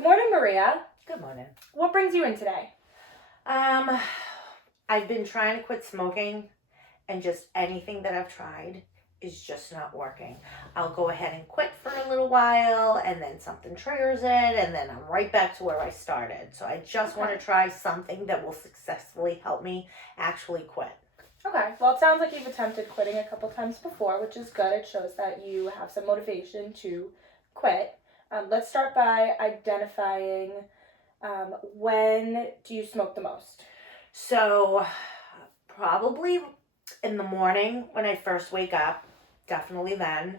Good morning, Maria. Good morning. What brings you in today? I've been trying to quit smoking, and just anything that I've tried is just not working. I'll go ahead and quit for a little while, and then something triggers it, and then I'm right back to where I started. So I just want to try something that will successfully help me actually quit. Okay, well, it sounds like you've attempted quitting a couple times before, which is good. It shows that you have some motivation to quit. Let's start by identifying when do you smoke the most? So probably in the morning when I first wake up, definitely then.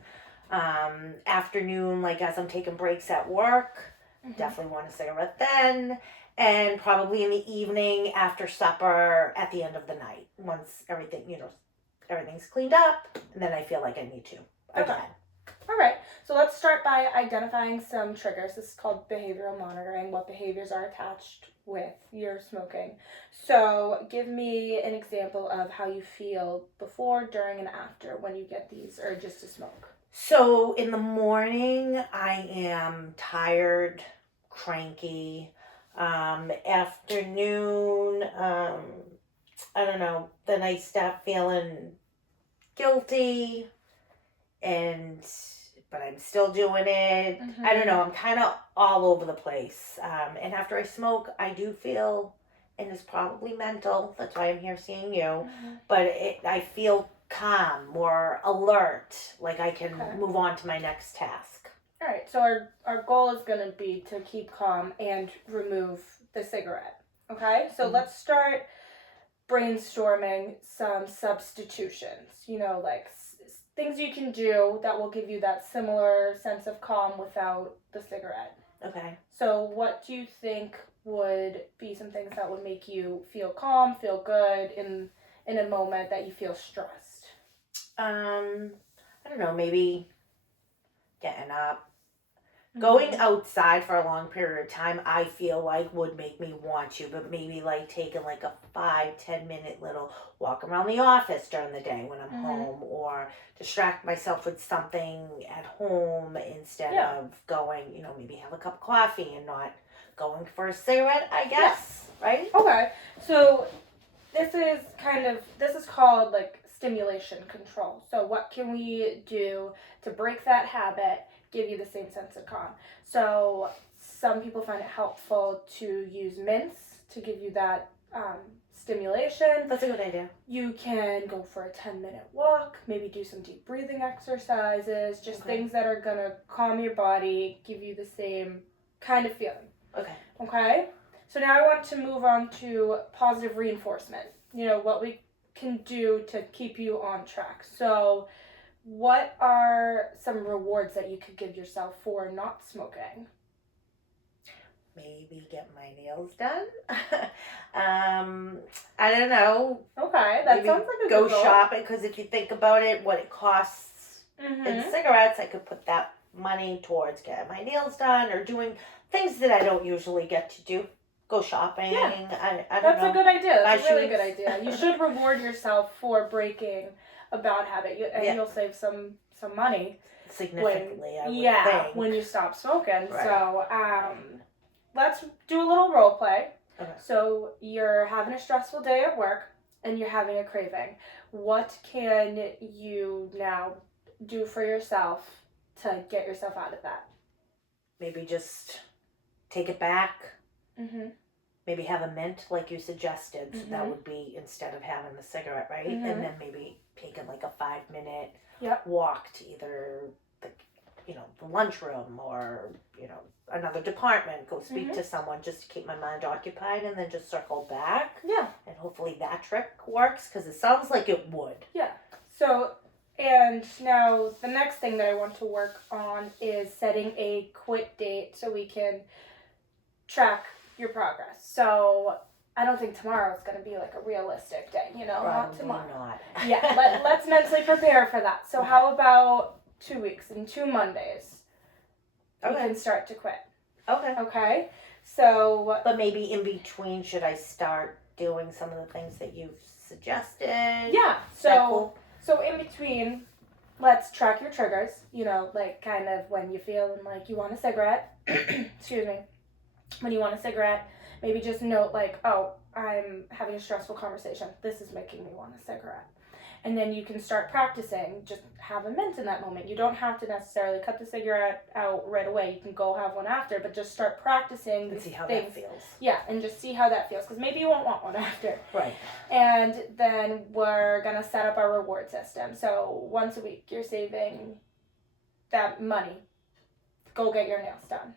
Afternoon, like as I'm taking breaks at work, definitely want a cigarette then. And probably in the evening after supper at the end of the night. Once everything's cleaned up, and then I feel like I need to. Okay. All right, so let's start by identifying some triggers. This is called behavioral monitoring, what behaviors are attached with your smoking. So give me an example of how you feel before, during, and after when you get these urges to smoke. So in the morning, I am tired, cranky. Afternoon, I don't know, then I start feeling guilty, but I'm still doing it. I don't know, I'm kind of all over the place. And after I smoke, I do feel, and it's probably mental, that's why I'm here seeing you, but I feel calm, more alert, like I can move on to my next task. All right, so our goal is going to be to keep calm and remove the cigarette, okay? So let's start brainstorming some substitutions, like things you can do that will give you that similar sense of calm without the cigarette. Okay. So what do you think would be some things that would make you feel calm, feel good in a moment that you feel stressed? I don't know, maybe getting up. Going outside for a long period of time, I feel like would make me want to, but maybe like taking like a 5-10 minute little walk around the office during the day when I'm home, or distract myself with something at home instead of going, maybe have a cup of coffee and not going for a cigarette, I guess, right? Okay, so this is called like stimulation control. So what can we do to break that habit, give you the same sense of calm? So some people find it helpful to use mints to give you that stimulation. That's a good idea. You can go for a 10-minute walk, maybe do some deep breathing exercises, just things that are going to calm your body, give you the same kind of feeling. Okay? So now I want to move on to positive reinforcement. What we can do to keep you on track. So what are some rewards that you could give yourself for not smoking? Maybe get my nails done. I don't know. Okay, that sounds like a good goal. Go shopping, because if you think about it, what it costs in cigarettes, I could put that money towards getting my nails done or doing things that I don't usually get to do. Go shopping. Yeah, I don't know. That's a good idea. That's a really good idea. You should reward yourself for breaking a bad habit, and you'll save some money. Significantly, I would think. When you stop smoking. Right. So, let's do a little role play. Okay. So you're having a stressful day at work, and you're having a craving. What can you now do for yourself to get yourself out of that? Maybe just take it back. Maybe have a mint like you suggested. So that would be instead of having the cigarette, right? And then maybe taking like a 5-minute walk to either the lunchroom or another department. Go speak to someone just to keep my mind occupied, and then just circle back. Yeah. And hopefully that trick works, because it sounds like it would. Yeah. So, and now the next thing that I want to work on is setting a quit date so we can track your progress. So I don't think tomorrow is going to be like a realistic day, Probably not tomorrow. Not. Yeah, let's mentally prepare for that. So how about 2 weeks and 2 Mondays? We can start to quit. Okay. So, but maybe in between, should I start doing some of the things that you've suggested? Yeah. So in between, let's track your triggers. Like kind of when you feel like you want a cigarette. Excuse me. when you want a cigarette, maybe just note like, oh, I'm having a stressful conversation. This is making me want a cigarette. And then you can start practicing. Just have a mint in that moment. You don't have to necessarily cut the cigarette out right away. You can go have one after, but just start practicing And see how things. that feels. Yeah, and just see how that feels, because maybe you won't want one after. Right. And then we're going to set up our reward system. So once a week, you're saving that money. Go get your nails done.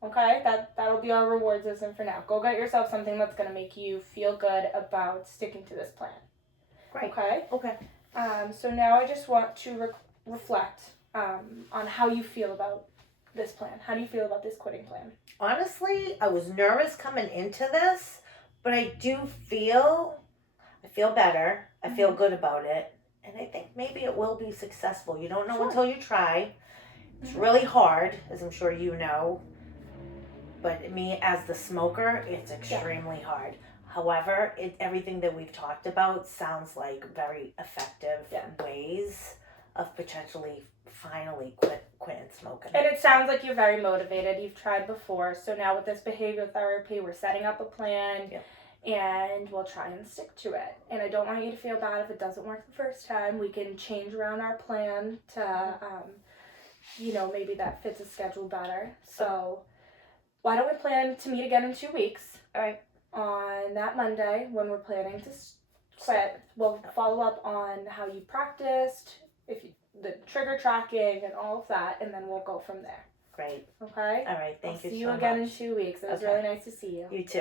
Okay? That'll be our reward system for now. Go get yourself something that's going to make you feel good about sticking to this plan. Great. Okay? Okay. So now I just want to reflect on how you feel about this plan. How do you feel about this quitting plan? Honestly, I was nervous coming into this, but I feel better. I feel good about it. And I think maybe it will be successful. You don't know until you try. It's really hard, as I'm sure you know. But me, as the smoker, it's extremely hard. However, everything that we've talked about sounds like very effective ways of potentially finally quitting smoking. And it sounds like you're very motivated. You've tried before. So now with this behavioral therapy, we're setting up a plan and we'll try and stick to it. And I don't want you to feel bad if it doesn't work the first time. We can change around our plan to, maybe that fits a schedule better. So why don't we plan to meet again in 2 weeks? All right. On that Monday, when we're planning to quit, we'll follow up on how you practiced, the trigger tracking and all of that, and then we'll go from there. Great. Okay? All right. Thank you so much. See you again in 2 weeks. It was really nice to see you. You too.